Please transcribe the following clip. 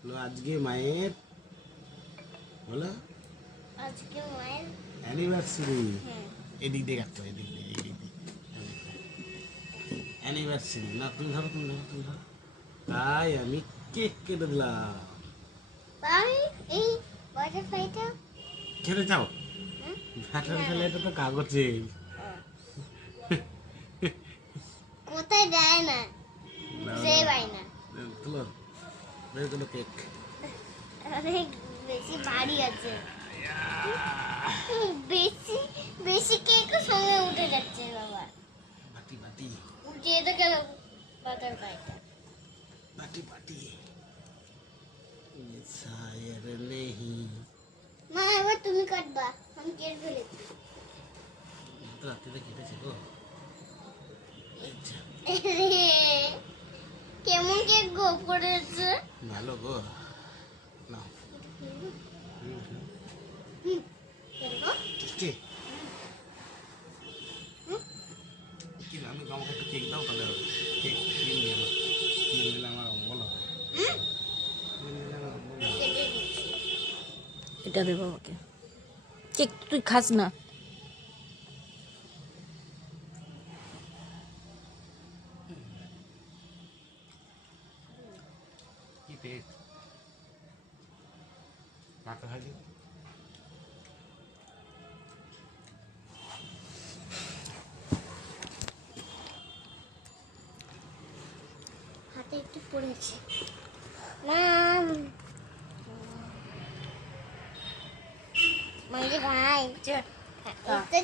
বলো আজকে মায়ের বলো। আজকে মায়ের অ্যানিভার্সারি হ্যাঁ। এদিক দিয়ে কাটতো এদিক দিয়ে এদিক দিয়ে। অ্যানিভার্সারি না তুমি ধরো তুমি ধরো তুমি ধরো। তাই আমি কেক কেটে দিলাম। এই বাটারফ্লাইটা হুম? ব্যাটার এটা তো কাগজে। কোথায় দেয় না? সেই না। দেখল অনেকগুলো কেক অনেক বেশি ভারী আছে। বেশি বেশি কেক সঙ্গে উঠে যাচ্ছে বাবা। বাটি বাটি। উঠে তো গেল বাটার বাইটা বাটি বাটি। সায়ার নেহি মা এবার তুমি কাটবা আমি কেট ফেলেছি রাত্রিতে কেটেছে গো। আচ্ছা গো করেছে। ভালো গো। না কে কি আমি আমাকে একটু কেক দাও তাহলে হবে। কেক ক্রিম দিয়ে দাও ক্রিম দিলে আমার অম্বল হবে। এটা দে বাবাকে কেক তুই খাস না। খালি হাতে একটু পড়েছে। মাম মানে ভাই। এটা